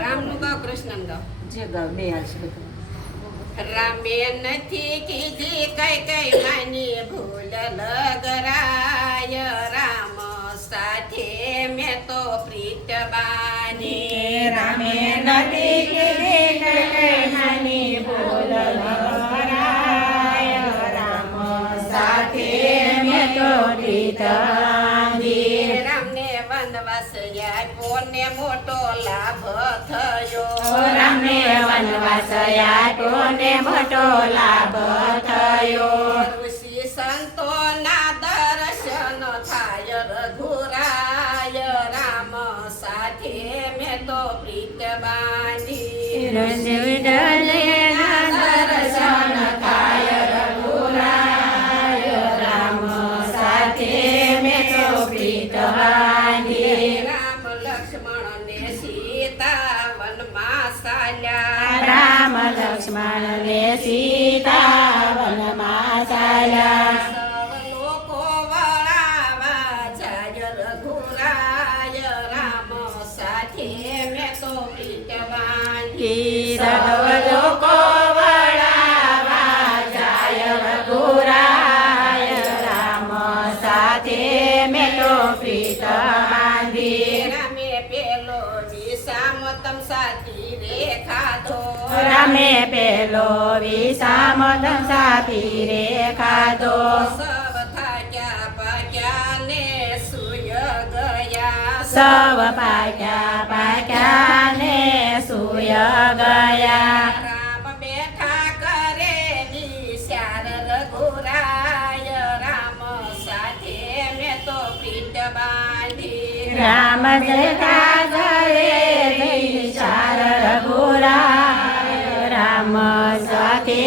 રામનું ગાવ કૃષ્ણનું ગાવ જે ગાવ બે હાલશે બધું. રામે નથી કીધી કઈ કઈ માની ભૂલ લગરાય રામ સાથે મેં તો પ્રીત બાની રામે નથી કીધી કઈ કઈ માની ભૂલ લગરાય રામ સાથે મેં તો પ્રીત બાંધી. રામને વનવાસ આપ્યો ને મોટો લાભ થયો રામને વનવાસ આપ્યો ને મોટો લાભ થયો. ઋષિ સંતોના દર્શન થાય રઘુરાય રામ સાથે મેં તો પ્રીત બાંધી વિઠ્ઠલના દર્શન થાય રઘુરાય રામ સાથે મેં તો પ્રીત બાંધી. રામ લક્ષ્મણ ને સીતા વનમાં ચાલ્યા રામ લક્ષ્મણ ને સીતા વનમાં ચાલ્યા. સૌ લોકો વળાવા જાય રઘુરાય રામ સાથે મેં તો પ્રીત બાંધી સર્વ લોકો વળાવા જાય રઘુરાય રામ સાથે મેં તો પ્રીત બાંધી. રામે પેલો વિષામ તમ સાથી રેખાધો રામે પેલો વિષામ સાપી રે ખાધો. સવ થાક્યા પાક્યા ને સુય ગયા સવ પાક્યા પાક્યા ને સુય ગયા. રામ બેઠા કરે વિચાર રઘુરાય રામ સાથે મેં તો પ્રીત બાંધી રામ જતા ઘરે વિચાર રઘુરાય રામ સાથે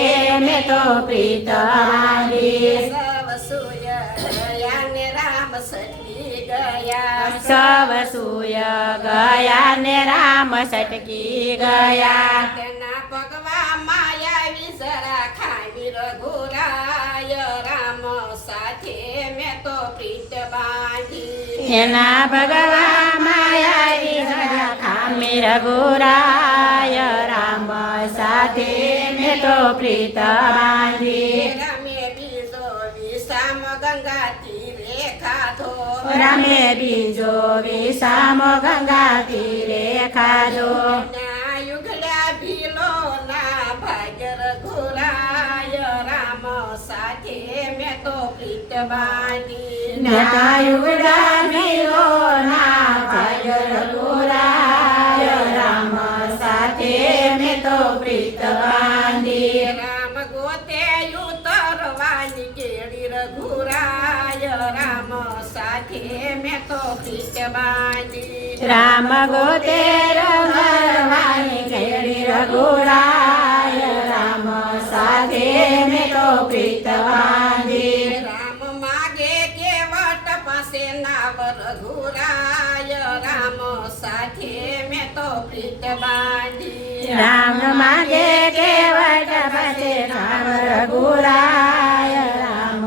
મેં તો પ્રીત બાંધી. સવ સુય ગયા ને રામ સટકી ગયા સવ સુય ગયા ને રામ સટકી ગયા. તેના ભગવા માયા વિસરા ખાવી રઘુરાય રામ સાથે મેં તો પ્રીત બાંધી એના ભગવા માયા ખામી રઘુરાય રામ સાથે મેં તો પ્રીત બાંધી. રામે બીજો વિષામ ગંગા તીરે ખાધો રામે બીજો વિષામ ગંગા તીરે ખાધો. ના યુગડા ભીલો ના ભાગ્ય રઘુરાય રામ સાથે મેં તો પ્રીત બાંધી નાયુડા મેલો ના ભાય રઘુરાય રામ સાથે મેં તો પ્રીત બાંધી. રામ ગોતે ઉતરવાની કેળી રઘુરાય રામ સાથે મેં તો પ્રીત બાંધી રામ ગોતે રઘુરાય કેળી રઘુરાય રામ સાથે મેં તો પ્રીત બાંધી. રામ માગે કેવટ પાસે નાવ રઘુરાય રામ સાથે મેં તો પ્રીત બાંધી રામ માગે કેવટ પાસે રામ રઘુરાય રામ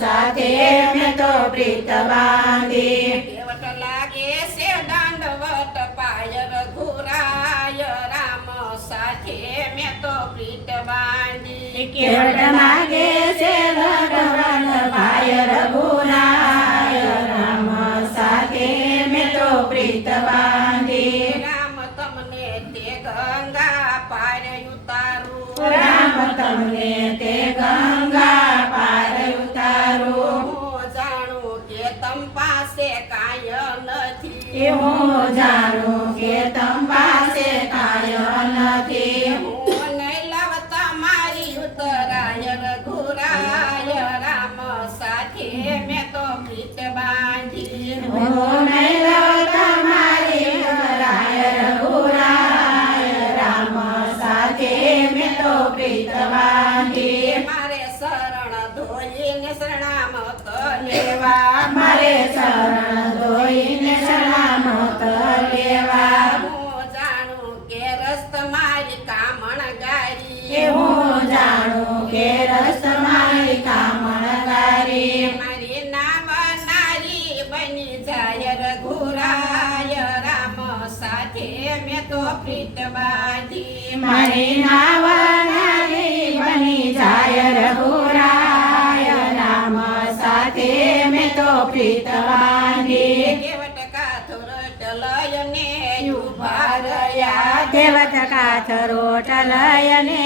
સાથે મેં તો પ્રીત બાંધી. કેવટ લાગે છે દંડવત પાય રઘુરાય રામ સાથે મેં તો પ્રીત બાંધી કેવટ માગે છે ભગવાન ભાય રઘુરાય રામ સાથે મેં તો પ્રીત બાંધી. રામ તમને તે ગંગા પાર ઉતારું રામ તમને તે ગંગા પાર ઉતારું. હું જાણું કે તમ પાસે કાંઈ નથી હું જાણું કે તમ પાસે કાય નથી. હું નહીં લાવતા મારી ઉતરાય રઘુરાય રામ સાથે મેં તો પ્રીત બાંધી હું નહીં લાવતા મારી ઉતરાય રઘુરાય રામ સાથે મેં તો પ્રીત બાંધી. મારે શરણ ધોઈને શરણામત લેવા મારે શરણ ધોઈને સલામત લેવા. હું જાણું કે રસ્ત મારી કામણ ગારી હું જાણું કે રસ મારી કામણ ગારી. મારી નામ નારી બની જાય રઘુરાય રામ સાથે મેં તો પ્રીત બાંધી મારી નાવનારી બની જાય રઘુરાય રામ સાથે મેં તો પ્રીત બાંધી કેવટ કાથુર લયને ઉભા રહ્યા દેવત કાથરોટ લયને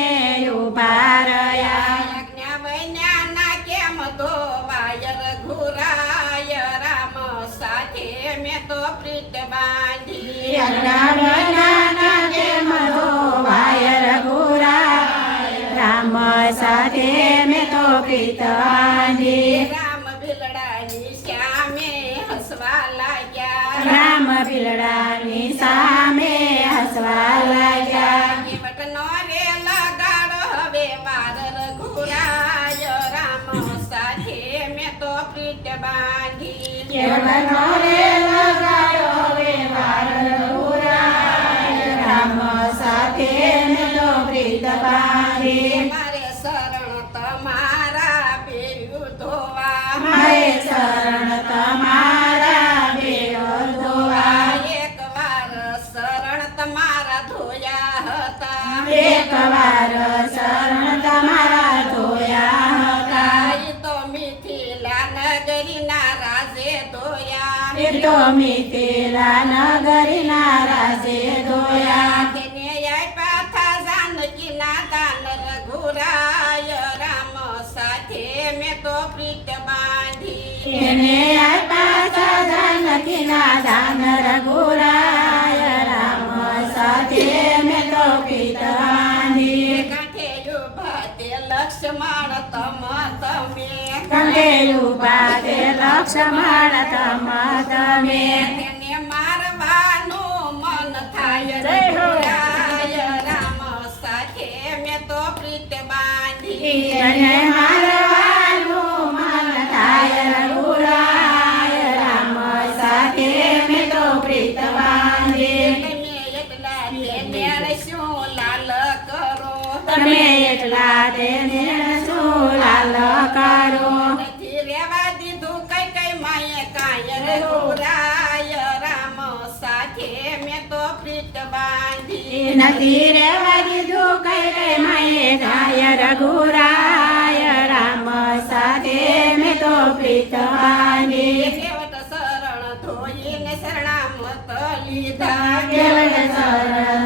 ઉભા રહ્યા આજ્ઞા વૈજ્ઞાના કેમ તો વાયર ઘુરાય રામ સાથે મેં તો પ્રીત બાંધી અજ્ઞાના કેમ ધોવાય રઘુરાય રામ સાથે મેં તો પ્રીત બાંધી રામ બિલડાની શ્યામે હસવા લાગ્યા રામ બિલડાની સામે હસવા લાગ્યા કેવટ નો રે લગાડો હવે વાર રઘુરાય રામ સાથે મેં તો પ્રીત બાંધી કેવડનો રે લગાયો વ્યવહાર રઘુરાય રામ સાથે મેં તો પ્રીત બાંધી મારે શરણ તમારા પેરું ધોવા મારે શરણ તમારા બેઓ ધોવા એક વાર શરણ તમારા ધોયા હતા એકવાર શરણ તમારા ધોયા હતા ઈ તો મિથિલા નગરીના રાજે ધોયા એ તો મિથિલા નગરીના રાજે ધોયા તેને આપ્યા થા જાનકીના દાન રઘુરાય રામ સાથે મેં તો પ્રીત બાંધી એને આપ્યા જાનકીના દાન રઘુરાય રામ સાથે મેં તો પ્રીત બાંધી કાંઠે ઉભા તે લક્ષ્મણ તમે કંઠે ઉભા તે લક્ષ્મણ તમે તેને મારવાનું મન થાય જય હો. રઘુરાય રામ સાથે મેં તો પ્રીત બાંધી એને મારવાનું મન થાય રઘુરાય રામ સાથે મેં તો પ્રીત બાંધી તમે એટલા તેને શું લાલ કરો તમે એટલા તેને શું લાલ કરો નથી રેવા દીધું કઈ કઈ માએ કાય રઘુરાય રામ સાથે મેં તો પ્રીત બાંધી નથી રેવા દીધું કઈ કઈ માએ ગાય રઘુરાય રામ સાથે મેં તો પ્રીત બાંધી કેવટ શરણ ધોઈને શરણામત લીધા કેવળ શરણ